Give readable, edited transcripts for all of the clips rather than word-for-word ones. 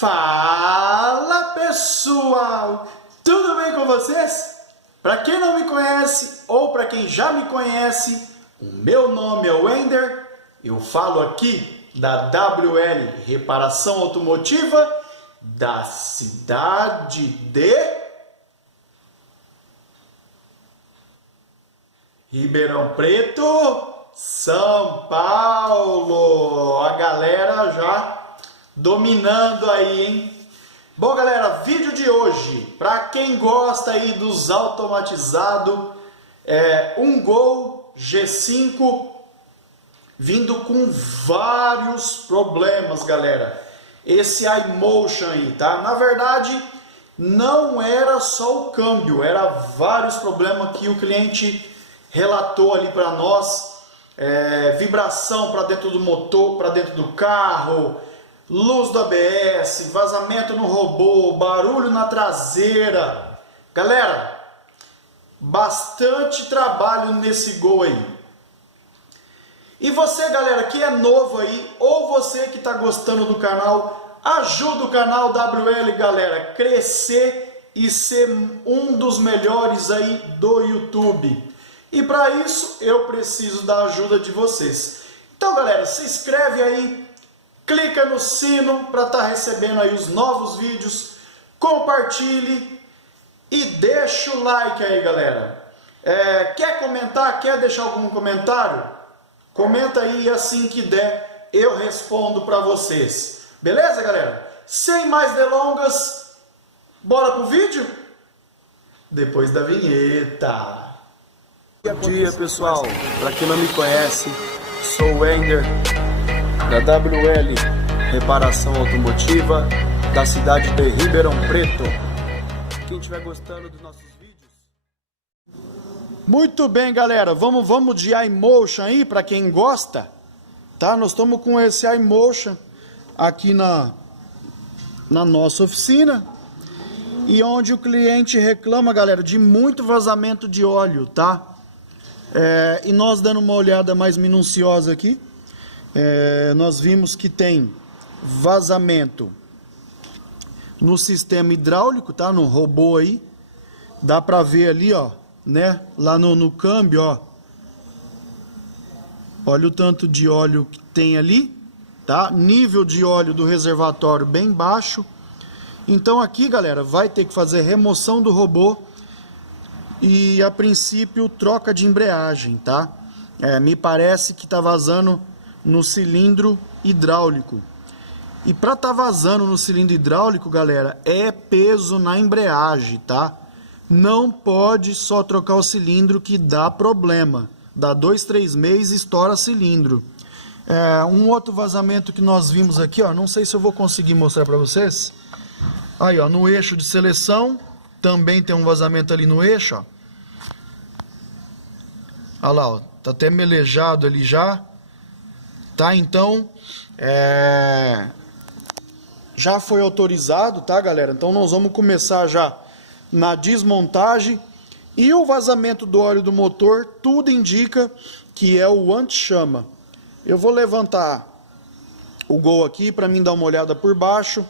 Fala pessoal, tudo bem com vocês? Para quem não me conhece ou para quem já me conhece, o meu nome é Wender, eu falo aqui da WL Reparação Automotiva da cidade de Ribeirão Preto, São Paulo. A galera já dominando aí, hein? Bom, galera, vídeo de hoje, para quem gosta aí dos automatizados, um Gol G5 vindo com vários problemas, galera. Esse iMotion aí, tá? Na verdade, não era só o câmbio, era vários problemas que o cliente relatou ali para nós. Vibração para dentro do motor, para dentro do carro, luz do ABS, vazamento no robô, barulho na traseira. Galera, bastante trabalho nesse Gol aí. E você, galera, que é novo aí, ou você que está gostando do canal, ajuda o canal WL, galera, crescer e ser um dos melhores aí do YouTube. E para isso, eu preciso da ajuda de vocês. Então, galera, se inscreve aí, clica no sino para estar recebendo aí os novos vídeos, compartilhe e deixa o like aí, galera. Quer comentar, quer deixar algum comentário? Comenta aí e assim que der, eu respondo para vocês. Beleza, galera? Sem mais delongas, bora pro vídeo? Depois da vinheta. Bom dia, pessoal. Para quem não me conhece, sou o Wender da WL Reparação Automotiva da cidade de Ribeirão Preto. Quem estiver gostando dos nossos vídeos. Muito bem, galera, vamos de iMotion aí, para quem gosta, tá? Nós estamos com esse iMotion aqui na nossa oficina, e onde o cliente reclama, galera, de muito vazamento de óleo, tá? E nós dando uma olhada mais minuciosa aqui, nós vimos que tem vazamento no sistema hidráulico, tá? No robô aí, dá pra ver ali, ó, né? Lá no câmbio, ó. Olha o tanto de óleo que tem ali, tá? Nível de óleo do reservatório bem baixo. Então aqui, galera, vai ter que fazer remoção do robô e a princípio troca de embreagem, tá? Me parece que tá vazando no cilindro hidráulico. E para tá vazando no cilindro hidráulico, galera, é peso na embreagem, tá? Não pode só trocar o cilindro que dá problema. Dá 2, 3 meses e estoura cilindro. Um outro vazamento que nós vimos aqui, ó, não sei se eu vou conseguir mostrar para vocês. Aí, ó, no eixo de seleção, também tem um vazamento ali no eixo, ó. Olha lá, ó, tá até melejado ali já. Tá, então, já foi autorizado, tá, galera? Então nós vamos começar já na desmontagem. E o vazamento do óleo do motor, tudo indica que é o anti-chama. Eu vou levantar o Gol aqui para mim dar uma olhada por baixo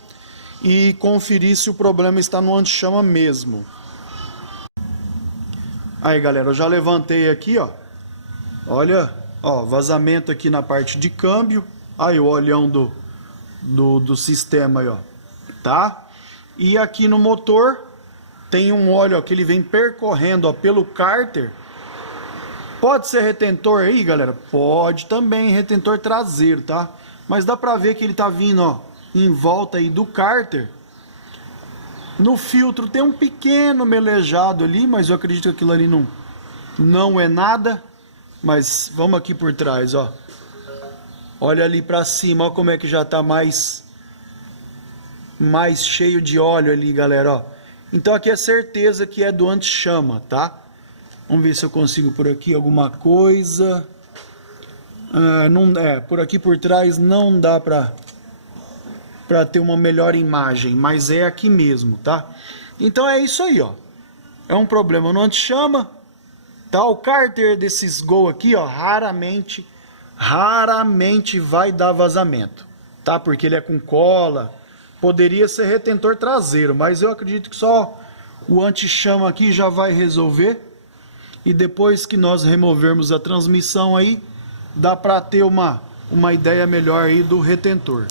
e conferir se o problema está no anti-chama mesmo. Aí, galera, eu já levantei aqui, ó. Olha, ó, vazamento aqui na parte de câmbio. Aí o olhão do sistema aí, ó, tá? E aqui no motor tem um óleo, ó, que ele vem percorrendo, ó, pelo cárter. Pode ser retentor aí, galera? Pode também, retentor traseiro, tá? Mas dá pra ver que ele tá vindo, ó, em volta aí do cárter. No filtro tem um pequeno melejado ali, mas eu acredito que aquilo ali não é nada. Mas vamos aqui por trás, ó. Olha ali pra cima, ó, como é que já tá mais cheio de óleo ali, galera, ó. Então aqui é certeza que é do anti-chama, tá? Vamos ver se eu consigo por aqui alguma coisa. Por aqui por trás não dá pra ter uma melhor imagem, mas é aqui mesmo, tá? Então é isso aí, ó. É um problema no anti-chama, tá? O cárter desses Gol aqui, ó, raramente vai dar vazamento, tá? Porque ele é com cola, poderia ser retentor traseiro, mas eu acredito que só o anti-chama aqui já vai resolver. E depois que nós removermos a transmissão aí, dá para ter uma ideia melhor aí do retentor.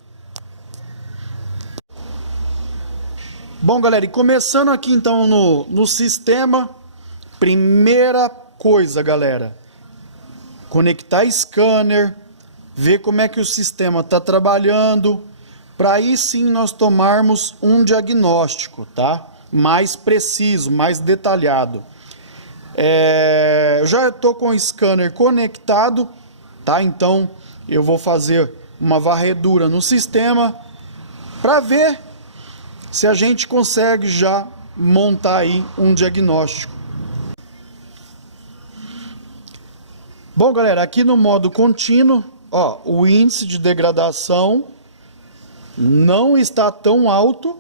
Bom, galera, e começando aqui então no sistema, primeira coisa, galera, conectar scanner, ver como é que o sistema está trabalhando, para aí sim nós tomarmos um diagnóstico, tá? Mais preciso, mais detalhado. Eu já estou com o scanner conectado, tá? Então eu vou fazer uma varredura no sistema para ver se a gente consegue já montar aí um diagnóstico. Bom, galera, aqui no modo contínuo, ó, o índice de degradação não está tão alto,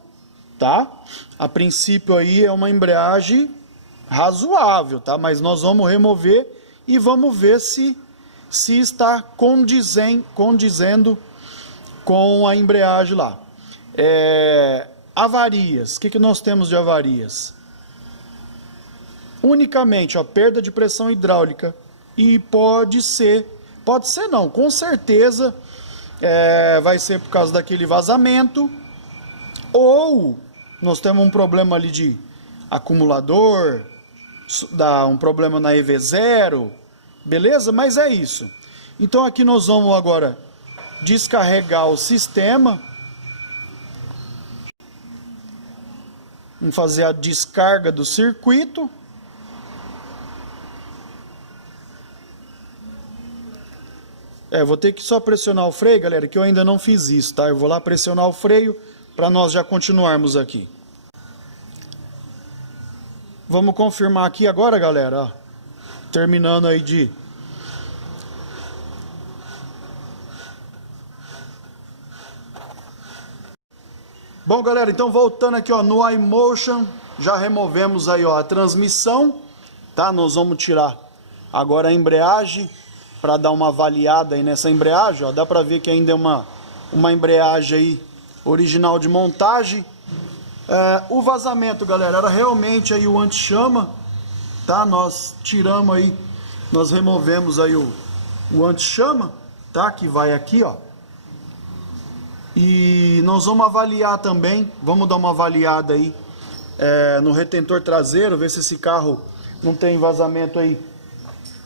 tá? A princípio aí é uma embreagem razoável, tá? Mas nós vamos remover e vamos ver se está condizendo com a embreagem lá. Avarias, o que nós temos de avarias? Unicamente, ó, perda de pressão hidráulica. E pode ser não, com certeza vai ser por causa daquele vazamento, ou nós temos um problema ali de acumulador, dá um problema na EV0, beleza? Mas é isso. Então aqui nós vamos agora descarregar o sistema. Vamos fazer a descarga do circuito. Vou ter que só pressionar o freio, galera, que eu ainda não fiz isso, tá? Eu vou lá pressionar o freio para nós já continuarmos aqui. Vamos confirmar aqui agora, galera, ó, terminando aí de... Bom, galera, então voltando aqui, ó, no iMotion, já removemos aí, ó, a transmissão, tá? Nós vamos tirar agora a embreagem para dar uma avaliada aí nessa embreagem, ó. Dá para ver que ainda é uma embreagem aí original de montagem. O vazamento, galera, era realmente aí o anti-chama, tá? Nós tiramos aí, nós removemos aí o anti-chama, tá? Que vai aqui, ó. E nós vamos avaliar também, vamos dar uma avaliada aí no retentor traseiro, ver se esse carro não tem vazamento aí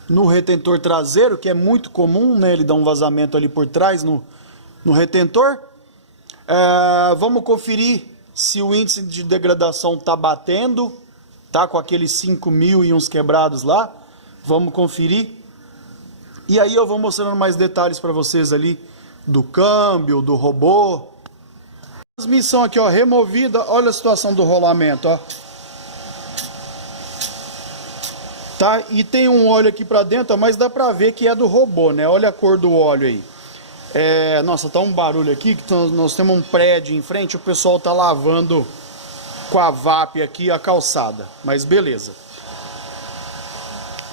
no retentor traseiro, que é muito comum, né? Ele dá um vazamento ali por trás no retentor. Vamos conferir se o índice de degradação tá batendo, tá com aqueles 5.000 e uns quebrados lá. Vamos conferir. E aí eu vou mostrando mais detalhes para vocês ali do câmbio, do robô. Transmissão aqui, ó, removida. Olha a situação do rolamento, ó. Tá? E tem um óleo aqui pra dentro, ó, mas dá pra ver que é do robô, né? Olha a cor do óleo aí. Nossa, tá um barulho aqui, que nós temos um prédio em frente, o pessoal tá lavando com a VAP aqui a calçada. Mas beleza.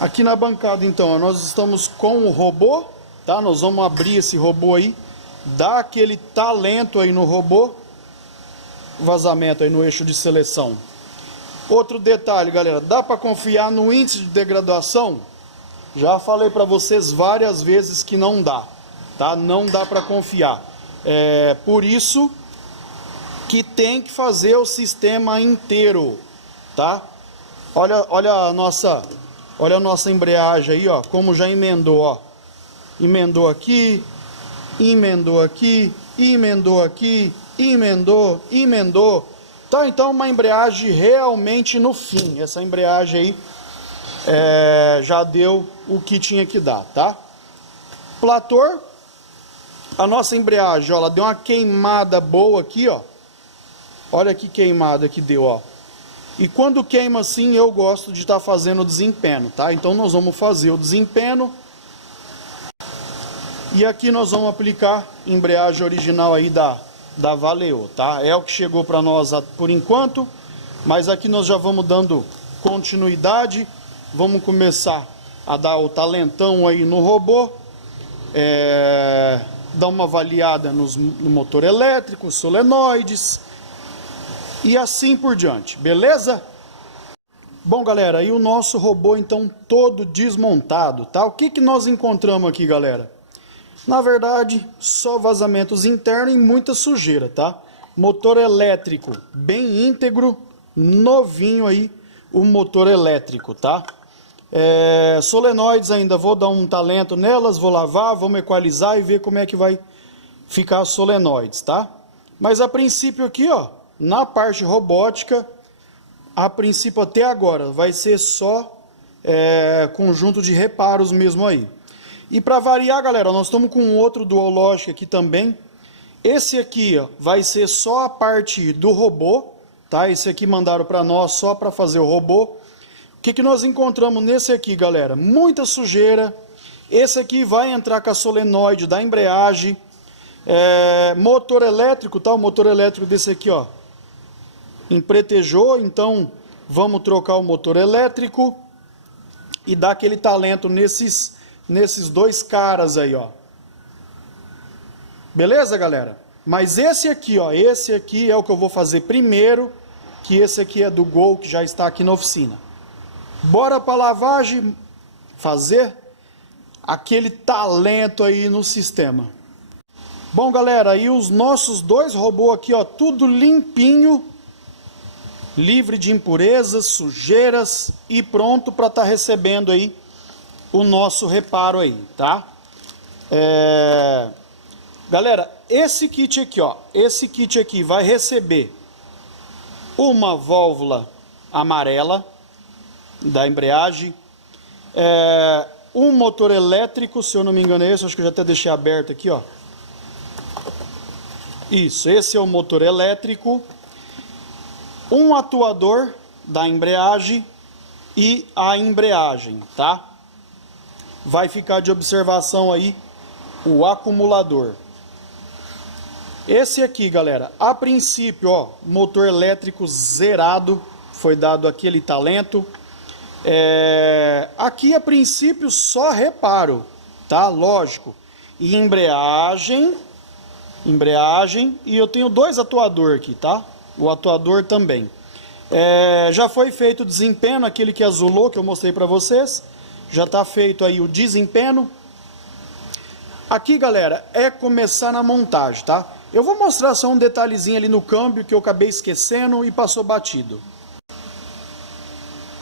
Aqui na bancada, então, ó, nós estamos com o robô, tá? Nós vamos abrir esse robô aí, dar aquele talento aí no robô, vazamento aí no eixo de seleção. Outro detalhe, galera, dá para confiar no índice de degradação? Já falei para vocês várias vezes que não dá, tá? Não dá para confiar. Por isso que tem que fazer o sistema inteiro, tá? Olha a nossa embreagem aí, ó, como já emendou, ó. Emendou aqui, emendou aqui, emendou aqui, emendou. Tá, então uma embreagem realmente no fim. Essa embreagem aí já deu o que tinha que dar, tá? Plator, a nossa embreagem, ó, ela deu uma queimada boa aqui, ó. Olha que queimada que deu, ó. E quando queima assim, eu gosto de estar fazendo o desempenho, tá? Então nós vamos fazer o desempenho. E aqui nós vamos aplicar embreagem original aí da Valeo, tá? É o que chegou para nós por enquanto, mas aqui nós já vamos dando continuidade. Vamos começar a dar o talentão aí no robô. dar uma avaliada no motor elétrico, solenoides e assim por diante, beleza? Bom, galera, aí o nosso robô então todo desmontado, tá? O que nós encontramos aqui, galera? Na verdade, só vazamentos internos e muita sujeira, tá? Motor elétrico bem íntegro, novinho aí, o motor elétrico, tá? Solenoides ainda vou dar um talento nelas, vou lavar, vamos equalizar e ver como é que vai ficar as solenoides, tá? Mas a princípio aqui, ó, na parte robótica, a princípio até agora vai ser só conjunto de reparos mesmo aí. E para variar, galera, nós estamos com um outro Duologic aqui também. Esse aqui, ó, vai ser só a parte do robô, tá? Esse aqui mandaram para nós só para fazer o robô. O que nós encontramos nesse aqui, galera? Muita sujeira. Esse aqui vai entrar com a solenoide da embreagem. Motor elétrico, tá? O motor elétrico desse aqui, ó, empretejou, então vamos trocar o motor elétrico e dar aquele talento nesses dois caras aí, ó. Beleza, galera? Mas esse aqui, ó, esse aqui é o que eu vou fazer primeiro, que esse aqui é do Gol, que já está aqui na oficina. Bora para lavagem, fazer aquele talento aí no sistema. Bom, galera, aí os nossos dois robôs aqui, ó, tudo limpinho, livre de impurezas, sujeiras e pronto para estar recebendo aí o nosso reparo aí, tá? Galera, esse kit aqui, ó, esse kit aqui vai receber uma válvula amarela da embreagem, um motor elétrico, se eu não me engano é esse, acho que eu já até deixei aberto aqui, ó. Isso, esse é o motor elétrico, um atuador da embreagem e a embreagem, tá? Vai ficar de observação aí o acumulador. Esse aqui, galera, a princípio, ó, motor elétrico zerado, foi dado aquele talento. Aqui a princípio só reparo, tá? Lógico. E embreagem, e eu tenho dois atuadores aqui, tá? O atuador também. Já foi feito o desempenho, aquele que azulou, que eu mostrei para vocês. Já está feito aí o desempenho. Aqui, galera, é começar na montagem, tá? Eu vou mostrar só um detalhezinho ali no câmbio que eu acabei esquecendo e passou batido.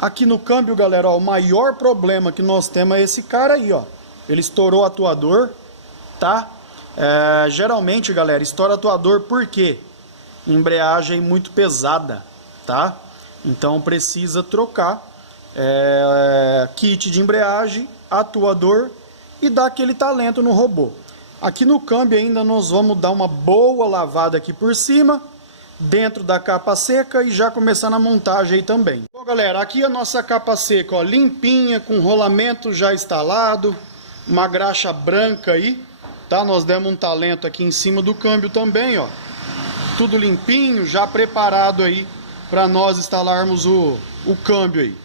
Aqui no câmbio, galera, ó, o maior problema que nós temos é esse cara aí, ó. Ele estourou o atuador, tá? Geralmente, galera, estoura o atuador por quê? Embreagem muito pesada, tá? Então precisa trocar kit de embreagem, atuador e dar aquele talento no robô. Aqui no câmbio ainda nós vamos dar uma boa lavada aqui por cima, dentro da capa seca e já começar na montagem aí também. Bom, galera, aqui a nossa capa seca, ó, limpinha, com rolamento já instalado, uma graxa branca aí, tá? Nós demos um talento aqui em cima do câmbio também, ó. Tudo limpinho, já preparado aí para nós instalarmos o câmbio aí.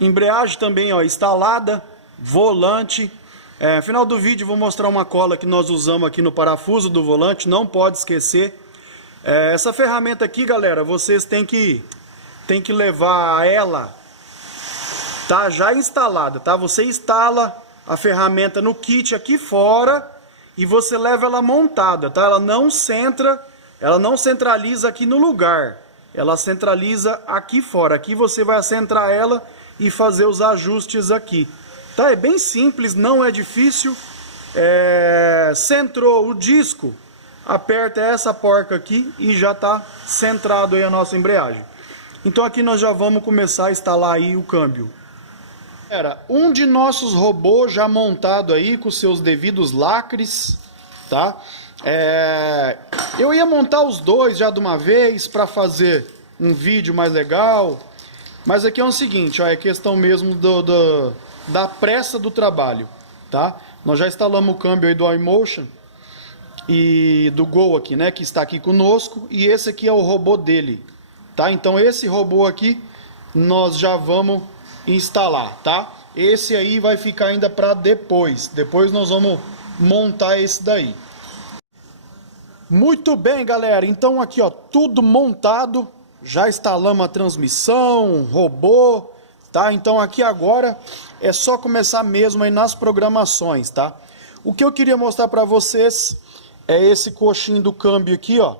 Embreagem também, ó, instalada, volante. No final do vídeo vou mostrar uma cola que nós usamos aqui no parafuso do volante, não pode esquecer. Essa ferramenta aqui, galera, vocês têm que levar ela, tá, já instalada, tá? Você instala a ferramenta no kit aqui fora e você leva ela montada, tá? Ela não centraliza aqui no lugar, ela centraliza aqui fora. Aqui você vai centrar ela e fazer os ajustes aqui. Tá, é bem simples, não é difícil. Centrou o disco, aperta essa porca aqui e já está centrado aí a nossa embreagem. Então aqui nós já vamos começar a instalar aí o câmbio. Um de nossos robôs já montado aí com seus devidos lacres, tá? Eu ia montar os dois já de uma vez para fazer um vídeo mais legal, mas aqui é o seguinte, ó, é questão mesmo da pressa do trabalho, tá? Nós já instalamos o câmbio aí do iMotion e do Gol aqui, né, que está aqui conosco, e esse aqui é o robô dele, tá? Então esse robô aqui nós já vamos instalar, tá? Esse aí vai ficar ainda para depois nós vamos montar esse daí. Muito bem, galera, então aqui ó, tudo montado, já instalamos a transmissão, robô, tá? Então aqui agora é só começar mesmo aí nas programações, tá? O que eu queria mostrar para vocês é esse coxinho do câmbio aqui, ó,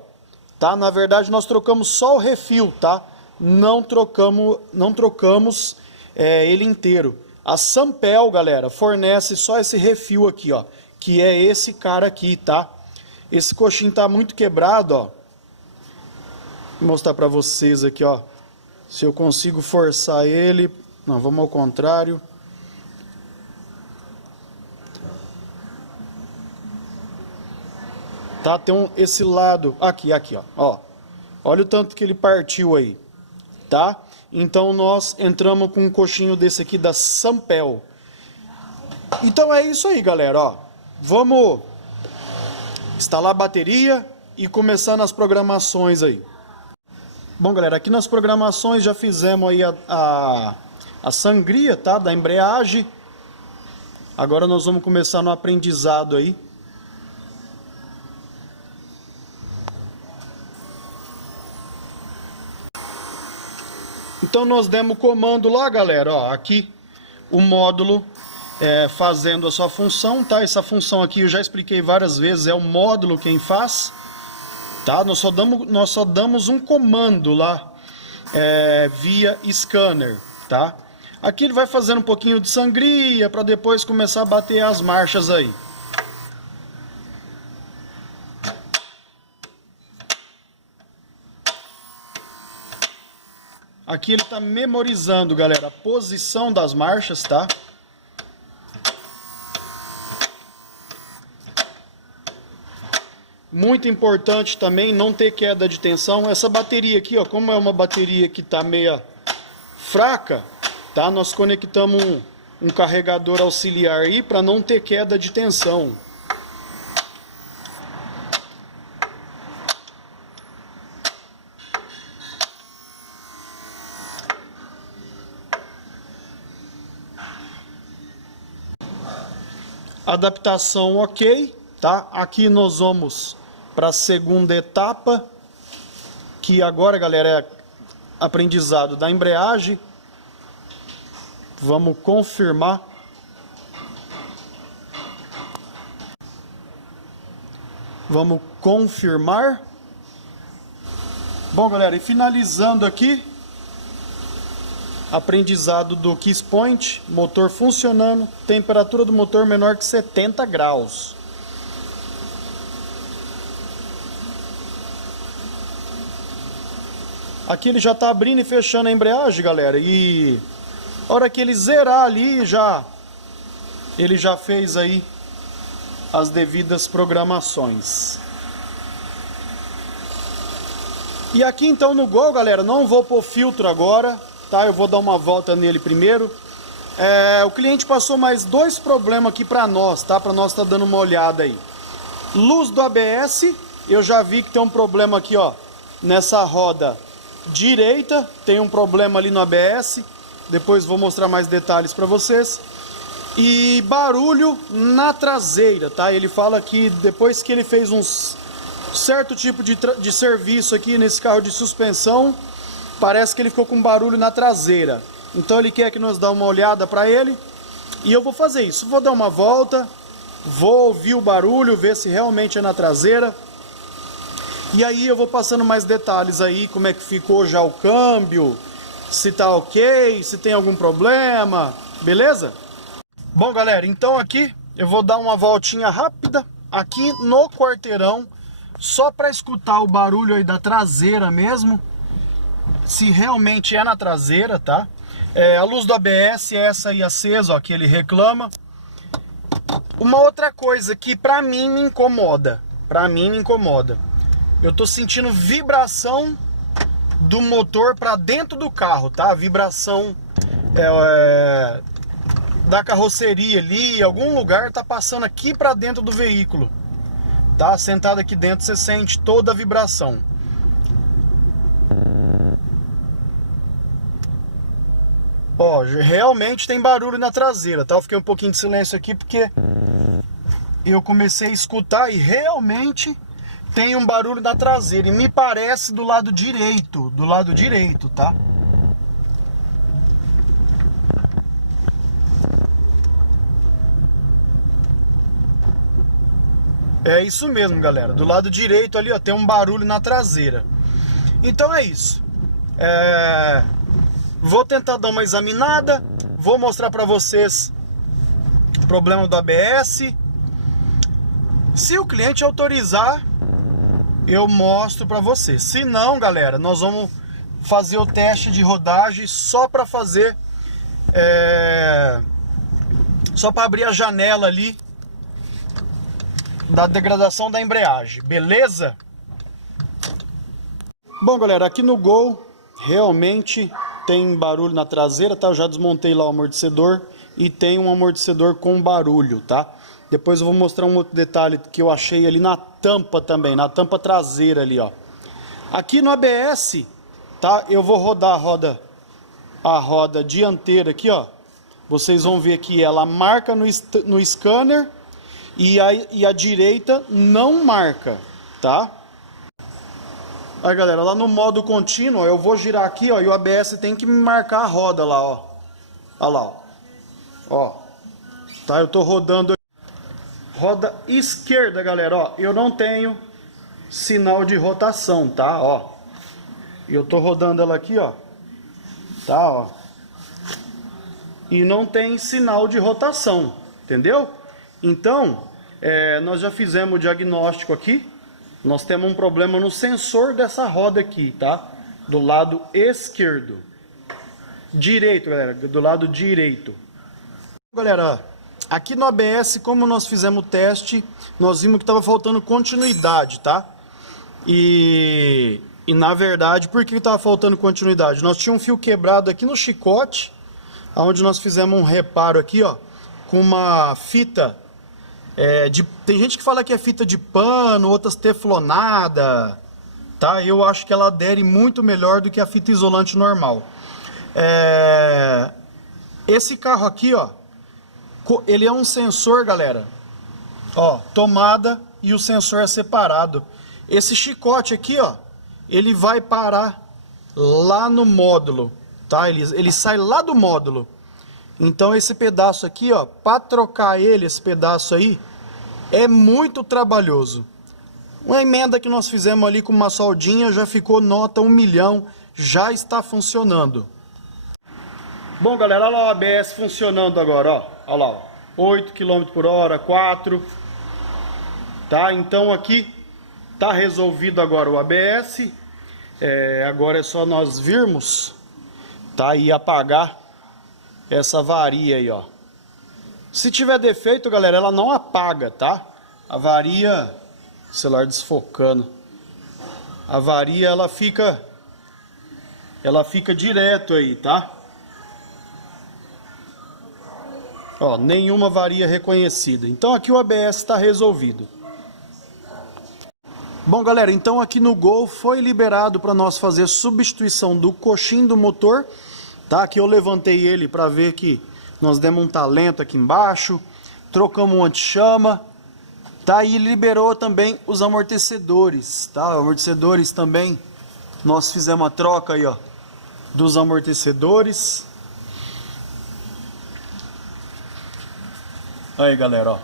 tá? Na verdade nós trocamos só o refil, tá? Não trocamos ele inteiro. A Sampel, galera, fornece só esse refil aqui, ó, que é esse cara aqui, tá? Esse coxinho tá muito quebrado, ó. Vou mostrar pra vocês aqui, ó. Se eu consigo forçar ele. Não, vamos ao contrário. Tá, tem esse lado. Aqui, ó. Olha o tanto que ele partiu aí. Tá? Então nós entramos com um coxinho desse aqui da Sampel. Então é isso aí, galera, ó. Vamos instalar a bateria e começar nas programações aí. Bom, galera, aqui nas programações já fizemos aí a sangria, tá? Da embreagem. Agora nós vamos começar no aprendizado aí. Então nós demos o comando lá, galera, ó, aqui o módulo fazendo a sua função, tá? Essa função aqui eu já expliquei várias vezes, é o módulo quem faz, tá? Nós só damos um comando lá via scanner, tá? Aqui ele vai fazendo um pouquinho de sangria para depois começar a bater as marchas aí. Aqui ele está memorizando, galera, a posição das marchas, tá? Muito importante também não ter queda de tensão. Essa bateria aqui, ó, como é uma bateria que está meia fraca, tá? Nós conectamos um carregador auxiliar aí para não ter queda de tensão. Adaptação ok, tá? Aqui nós vamos para a segunda etapa, que agora, galera, é aprendizado da embreagem. Vamos confirmar. Vamos confirmar. Bom, galera, e finalizando aqui, aprendizado do Kiss Point, motor funcionando, temperatura do motor menor que 70 graus. Aqui ele já está abrindo e fechando a embreagem, galera, e a hora que ele zerar ali, ele já fez aí as devidas programações. E aqui então no Gol, galera, não vou pôr filtro agora, tá? Eu vou dar uma volta nele primeiro. O cliente passou mais dois problemas aqui para nós, tá? Para nós tá dando uma olhada aí. Luz do ABS, eu já vi que tem um problema aqui, ó, nessa roda direita, tem um problema ali no ABS. Depois vou mostrar mais detalhes para vocês. E barulho na traseira, tá? Ele fala que depois que ele fez um certo tipo de serviço aqui nesse carro de suspensão, parece que ele ficou com barulho na traseira. Então ele quer que nós dê uma olhada para ele. E eu vou fazer isso. Vou dar uma volta, vou ouvir o barulho, ver se realmente é na traseira. E aí eu vou passando mais detalhes aí, como é que ficou já o câmbio, se tá ok, se tem algum problema, beleza? Bom, galera, então aqui eu vou dar uma voltinha rápida aqui no quarteirão, só para escutar o barulho aí da traseira mesmo, se realmente é na traseira, tá? A luz do ABS é essa aí acesa, ó, que ele reclama. Uma outra coisa que pra mim me incomoda, eu tô sentindo vibração do motor para dentro do carro, tá? A vibração da carroceria ali, em algum lugar tá passando aqui para dentro do veículo, tá? Sentado aqui dentro você sente toda a vibração. Ó, realmente tem barulho na traseira, tá? Eu fiquei um pouquinho de silêncio aqui porque eu comecei a escutar e realmente tem um barulho da traseira e me parece do lado direito, tá? É isso mesmo, galera. Do lado direito ali, ó, tem um barulho na traseira. Então é isso. Vou tentar dar uma examinada. Vou mostrar pra vocês o problema do ABS. Se o cliente autorizar, eu mostro pra vocês. Se não, galera, nós vamos fazer o teste de rodagem só pra fazer... só pra abrir a janela ali da degradação da embreagem, beleza? Bom, galera, aqui no Gol realmente tem barulho na traseira, tá? Eu já desmontei lá o amortecedor e tem um amortecedor com barulho, tá? Depois eu vou mostrar um outro detalhe que eu achei ali na tampa também, na tampa traseira ali, ó. Aqui no ABS, tá? Eu vou rodar a roda dianteira aqui, ó. Vocês vão ver que ela marca no scanner e a direita não marca, tá? Aí, galera, lá no modo contínuo, eu vou girar aqui, ó, e o ABS tem que me marcar a roda lá, ó. Olha lá, ó. Ó. Tá, eu tô rodando roda esquerda, galera, ó. Eu não tenho sinal de rotação, tá? Ó. Eu tô rodando ela aqui, ó. Tá, ó. E não tem sinal de rotação, entendeu? Então, nós já fizemos o diagnóstico aqui. Nós temos um problema no sensor dessa roda aqui, tá? Do lado esquerdo. Direito, galera, do lado direito. Galera, aqui no ABS, como nós fizemos o teste, nós vimos que estava faltando continuidade, tá? E na verdade, por que estava faltando continuidade? Nós tínhamos um fio quebrado aqui no chicote, onde nós fizemos um reparo aqui, ó, com uma fita... tem gente que fala que é fita de pano, outras teflonada, tá? Eu acho que ela adere muito melhor do que a fita isolante normal. Esse carro aqui, ó, ele é um sensor, galera. Ó, tomada e o sensor é separado. Esse chicote aqui, ó, ele vai parar lá no módulo, tá? Ele sai lá do módulo. Então esse pedaço aqui, ó, para trocar esse pedaço aí, é muito trabalhoso. Uma emenda que nós fizemos ali com uma soldinha já ficou nota 1 milhão, já está funcionando. Bom, galera, olha lá o ABS funcionando agora, ó. Olha lá, ó. 8 km por hora, 4. Tá? Então aqui tá resolvido agora o ABS. Agora é só nós virmos, tá? E apagar essa varia aí, ó. Se tiver defeito, galera, ela não apaga, tá? A varia, celular desfocando. A varia, ela fica direto aí, tá? Ó, nenhuma varia reconhecida. Então aqui o ABS está resolvido. Bom, galera, então aqui no Gol foi liberado para nós fazer substituição do coxim do motor, tá? Aqui eu levantei ele para ver que nós demos um talento aqui embaixo, trocamos um anti-chama, tá? E liberou também os amortecedores, tá? Amortecedores também, nós fizemos a troca aí, ó, dos amortecedores. Aí, galera, ó.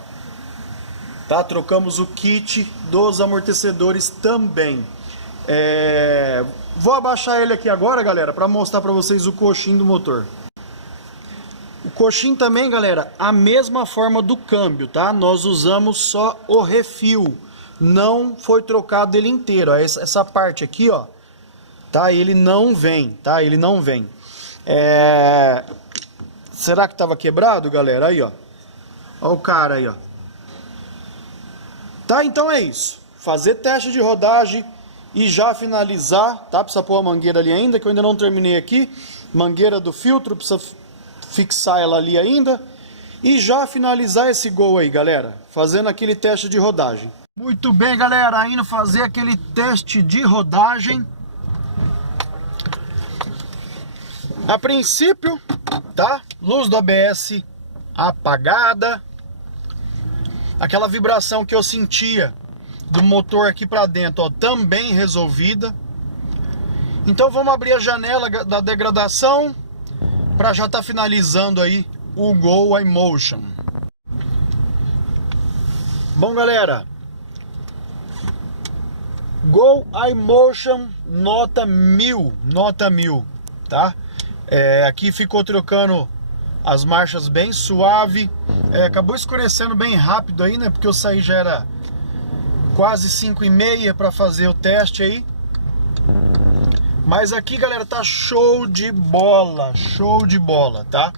Tá? Trocamos o kit dos amortecedores também. Vou abaixar ele aqui agora, galera, para mostrar para vocês o coxim do motor. O coxim também, galera, a mesma forma do câmbio, tá? Nós usamos só o refil, não foi trocado ele inteiro. Ó, essa parte aqui, ó, tá? Ele não vem, tá? Ele não vem. Será que tava quebrado, galera? Aí, ó. Olha o cara aí, ó. Tá, então é isso. Fazer teste de rodagem e já finalizar, tá? Precisa pôr a mangueira ali ainda, que eu ainda não terminei aqui. Mangueira do filtro, precisa fixar ela ali ainda. E já finalizar esse Gol aí, galera. Fazendo aquele teste de rodagem. Muito bem, galera. Indo fazer aquele teste de rodagem. A princípio, tá? Luz do ABS apagada. Aquela vibração que eu sentia do motor aqui para dentro, ó, também resolvida. Então vamos abrir a janela da degradação para já estar finalizando aí o Gol iMotion. Bom, galera, Gol iMotion nota 1000, tá? Aqui ficou trocando as marchas bem suave, acabou escurecendo bem rápido aí, né? Porque eu saí já era quase 5h30 para fazer o teste aí. Mas aqui, galera, tá show de bola, tá?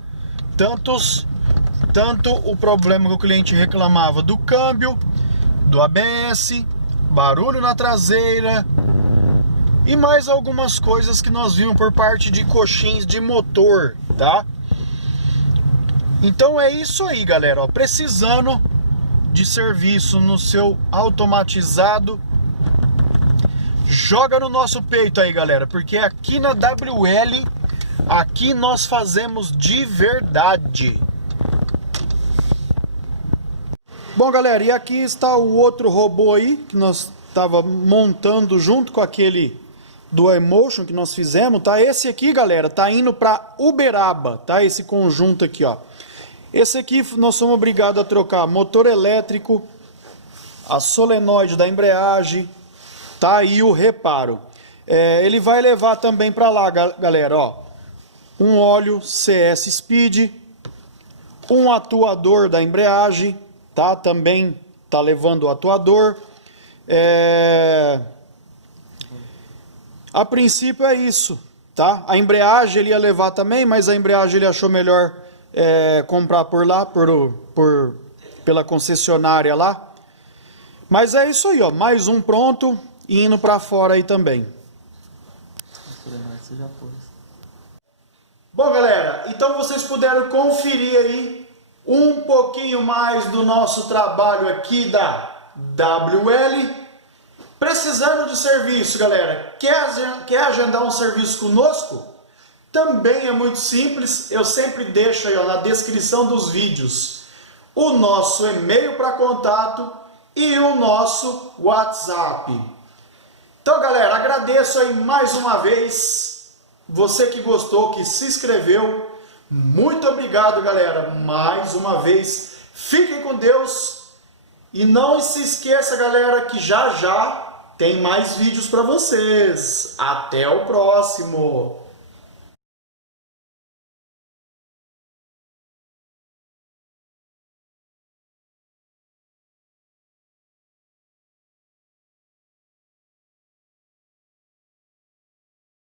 Tanto o problema que o cliente reclamava do câmbio, do ABS, barulho na traseira e mais algumas coisas que nós vimos por parte de coxins de motor, tá? Então é isso aí, galera, ó, precisando de serviço no seu automatizado, joga no nosso peito aí, galera, porque aqui na WL, aqui nós fazemos de verdade. Bom, galera, e aqui está o outro robô aí, que nós estava montando junto com aquele do iMotion que nós fizemos, tá? Esse aqui, galera, tá indo para Uberaba, tá? Esse conjunto aqui, ó. Esse aqui nós somos obrigados a trocar motor elétrico, a solenoide da embreagem, tá? E o reparo. Ele vai levar também para lá, galera, ó. Um óleo CS Speed, um atuador da embreagem, tá? Também tá levando o atuador. A princípio é isso, tá? A embreagem ele ia levar também, mas a embreagem ele achou melhor comprar por lá, pela concessionária lá. Mas é isso aí, ó, mais um pronto e indo para fora aí também. Bom, galera, então vocês puderam conferir aí um pouquinho mais do nosso trabalho aqui da WL. Precisando de serviço, galera, quer agendar um serviço conosco? Também é muito simples, eu sempre deixo aí, ó, na descrição dos vídeos o nosso e-mail para contato e o nosso WhatsApp. Então, galera, agradeço aí mais uma vez, você que gostou, que se inscreveu, muito obrigado, galera, mais uma vez, fiquem com Deus e não se esqueça, galera, que já tem mais vídeos para vocês. Até o próximo!